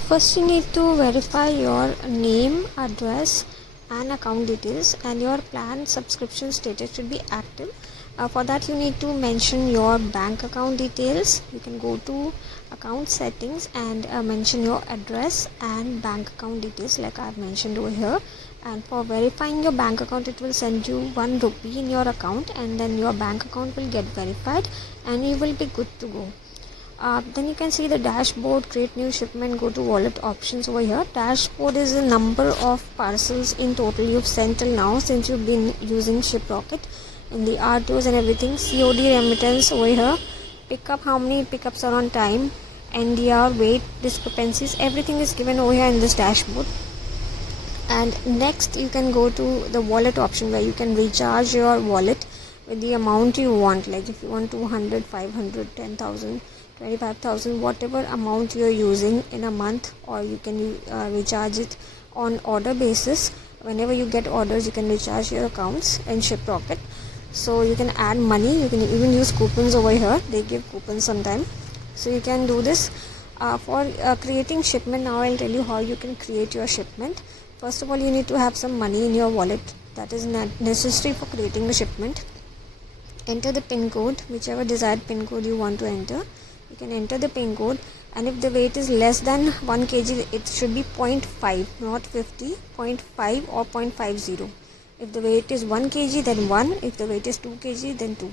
first you need to verify your name, address and account details, and your plan subscription status should be active. For that you need to mention your bank account details. You can go to account settings and mention your address and bank account details like I have mentioned over here. And for verifying your bank account, it will send you 1 rupee in your account, and then your bank account will get verified and you will be good to go. Then you can see the dashboard, create new shipment, go to wallet options over here. Dashboard is the number of parcels in total you've sent till now since you've been using ShipRocket, and the RTOs and everything. COD remittance over here, pickup, how many pickups are on time, NDR, weight, discrepancies, everything is given over here in this dashboard. And next you can go to the wallet option where you can recharge your wallet with the amount you want, like if you want 200, 500, 10,000, 25,000, whatever amount you are using in a month, or you can recharge it on order basis. Whenever you get orders, you can recharge your accounts in ShipRocket. So you can add money, you can even use coupons over here, they give coupons sometime, so you can do this. For creating shipment, now I'll tell you how you can create your shipment. First of all, you need to have some money in your wallet, that is necessary for creating the shipment. Enter the pin code, whichever desired pin code you want to enter. You can enter the pin code, and if the weight is less than 1 kg, it should be 0.5, not 50, 0.5 or 0.50. If the weight is 1 kg, then 1. If the weight is 2 kg, then 2.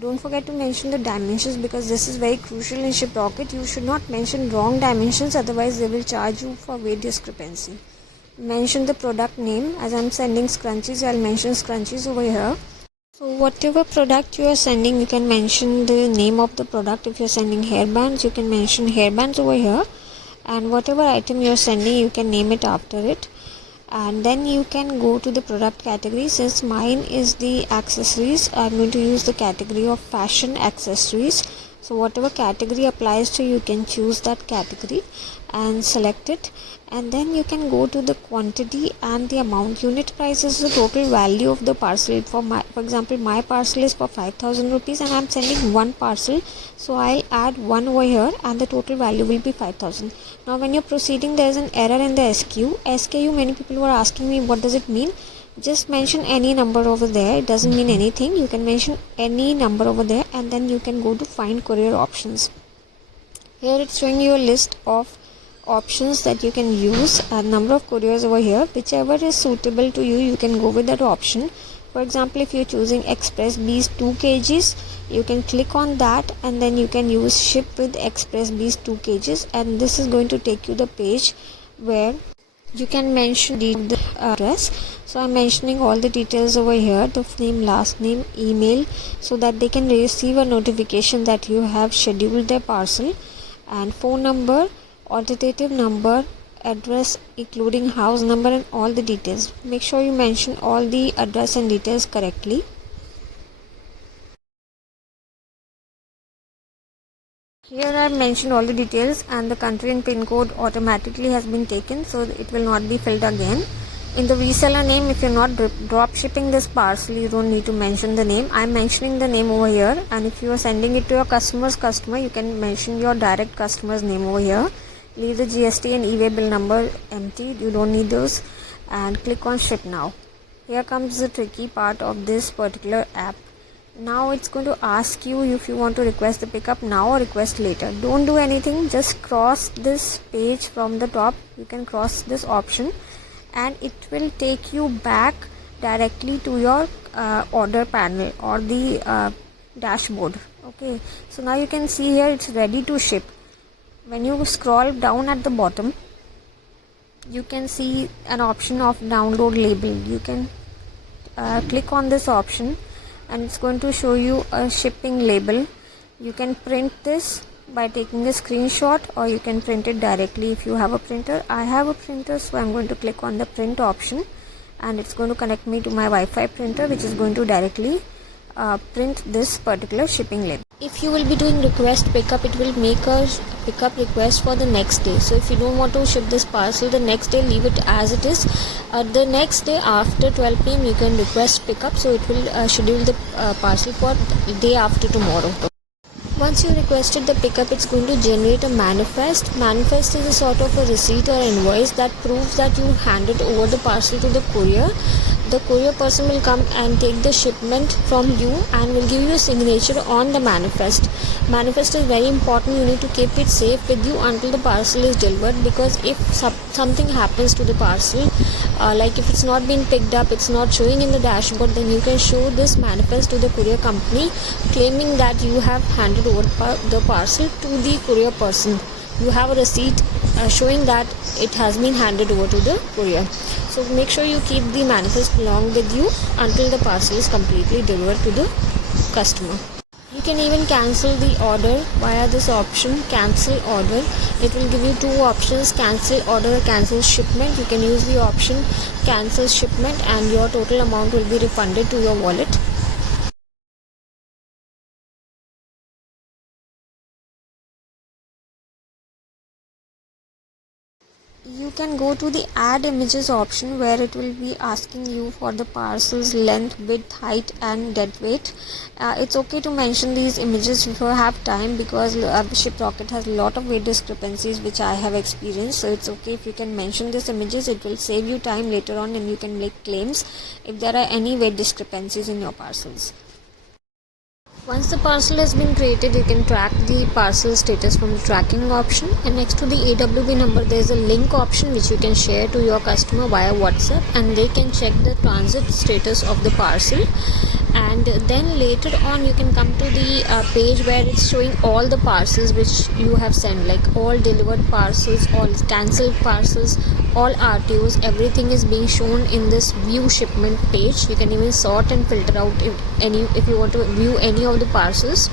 Don't forget to mention the dimensions, because this is very crucial in ShipRocket. You should not mention wrong dimensions, otherwise they will charge you for weight discrepancy. Mention the product name. As I am sending scrunchies, I will mention scrunchies over here. So whatever product you are sending, you can mention the name of the product. If you are sending hairbands, you can mention hairbands over here, and whatever item you are sending, you can name it after it. And then you can go to the product category. Since mine is the accessories, I am going to use the category of fashion accessories. So whatever category applies to you, you can choose that category and select it, and then you can go to the quantity and the amount. Unit price is the total value of the parcel. For example, my parcel is for 5,000 rupees and I am sending one parcel, so I'll add 1 over here and the total value will be 5,000. Now when you're proceeding, there is an error in the SKU. Many people were asking me what does it mean. Just mention any number over there, it doesn't mean anything. You can mention any number over there, and then you can go to find courier options. Here it's showing you a list of options that you can use, a number of couriers over here. Whichever is suitable to you, you can go with that option. For example, if you're choosing Express Bees 2 kgs, you can click on that, and then you can use ship with Express Bees 2 kgs, and this is going to take you the page where you can mention the address. So I'm mentioning all the details over here, the name, last name, email, so that they can receive a notification that you have scheduled their parcel, and phone number, alternative number, address including house number, and all the details. Make sure you mention all the address and details correctly. Here I have mentioned all the details, and the country and pin code automatically has been taken, so it will not be filled again. In the reseller name, if you're not drop shipping this parcel, you don't need to mention the name. I'm mentioning the name over here, and if you are sending it to your customer, you can mention your direct customer's name over here. Leave the GST and e-way bill number empty, you don't need those, and click on ship now. Here comes the tricky part of this particular app. Now it's going to ask you if you want to request the pickup now or request later. Don't do anything, just cross this page from the top. You can cross this option, and it will take you back directly to your order panel or the dashboard. Okay, so now you can see here it's ready to ship. When you scroll down at the bottom, you can see an option of download label. You can click on this option, and it's going to show you a shipping label. You can print this by taking a screenshot, or you can print it directly if you have a printer. I have a printer, so I'm going to click on the print option, and it's going to connect me to my Wi-Fi printer, which is going to directly print this particular shipping label. If you will be doing request pickup, it will make a pickup request for the next day. So if you don't want to ship this parcel the next day, leave it as it is. The next day after 12 PM you can request pickup, so it will schedule the parcel for the day after tomorrow. Once you requested the pickup, it's going to generate a manifest. Manifest is a sort of a receipt or invoice that proves that you handed over the parcel to the courier. The courier person will come and take the shipment from you and will give you a signature on the manifest. Manifest is very important. You need to keep it safe with you until the parcel is delivered, because if something happens to the parcel, like if it's not being picked up, it's not showing in the dashboard, then you can show this manifest to the courier company claiming that you have handed over the parcel to the courier person. You have a receipt showing that it has been handed over to the courier. So make sure you keep the manifest along with you until the parcel is completely delivered to the customer. You can even cancel the order via this option, cancel order. It will give you two options, cancel order or cancel shipment. You can use the option cancel shipment and your total amount will be refunded to your wallet. You can go to the add images option, where it will be asking you for the parcel's length, width, height and dead weight. It's okay to mention these images if you have time, because Shiprocket has a lot of weight discrepancies which I have experienced. So it's okay if you can mention these images. It will save you time later on and you can make claims if there are any weight discrepancies in your parcels. Once the parcel has been created, you can track the parcel status from the tracking option, and next to the AWB number there is a link option which you can share to your customer via WhatsApp, and they can check the transit status of the parcel. And then later on you can come to the page where it's showing all the parcels which you have sent, like all delivered parcels, all cancelled parcels, all RTOs. Everything is being shown in this view shipment page. You can even sort and filter out if you want to view any of the parcels.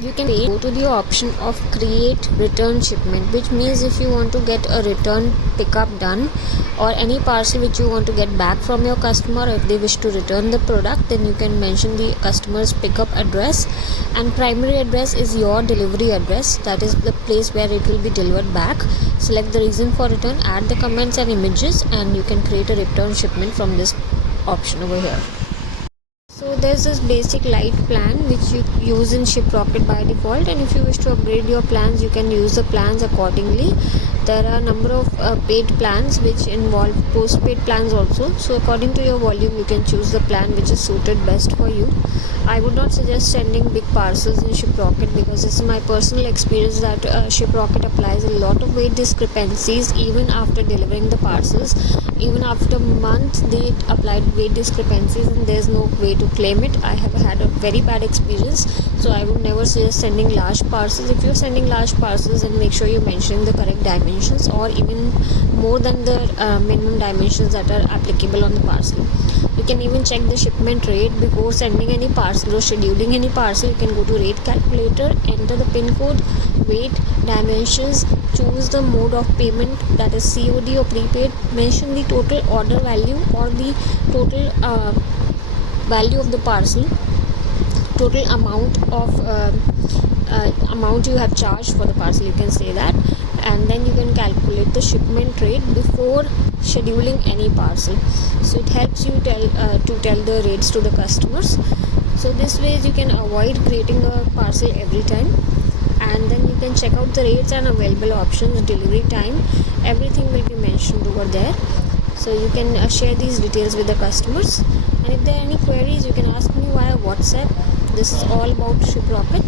You can go to the option of create return shipment, which means if you want to get a return pickup done, or any parcel which you want to get back from your customer, if they wish to return the product, then you can mention the customer's pickup address, and primary address is your delivery address, that is the place where it will be delivered back. Select the reason for return, add the comments and images, and you can create a return shipment from this option over here. So there's this basic light plan which you use in Shiprocket by default, and if you wish to upgrade your plans, you can use the plans accordingly. There are a number of paid plans which involve postpaid plans also. So according to your volume, you can choose the plan which is suited best for you. I would not suggest sending big parcels in Shiprocket, because this is my personal experience that Shiprocket applies a lot of weight discrepancies even after delivering the parcels. Even after a month, they applied weight discrepancies and there's no way to claim it. I have had a very bad experience, so I would never suggest sending large parcels. If you're sending large parcels, then make sure you mention the correct dimensions, or even more than the minimum dimensions that are applicable on the parcel. You can even check the shipment rate before sending any parcel or scheduling any parcel. You can go to rate calculator, enter the pin code, weight, dimensions, choose the mode of payment, that is COD or prepaid, mention the total order value or the total value of the parcel, total amount you have charged for the parcel, you can say that, and then you can calculate the shipment rate before scheduling any parcel. So it helps you to tell the rates to the customers. So this way you can avoid creating a parcel every time, and then you can check out the rates and available options, delivery time, everything will be mentioned over there. So you can share these details with the customers, and if there are any queries, you can ask me via WhatsApp. This is all about Shiprocket.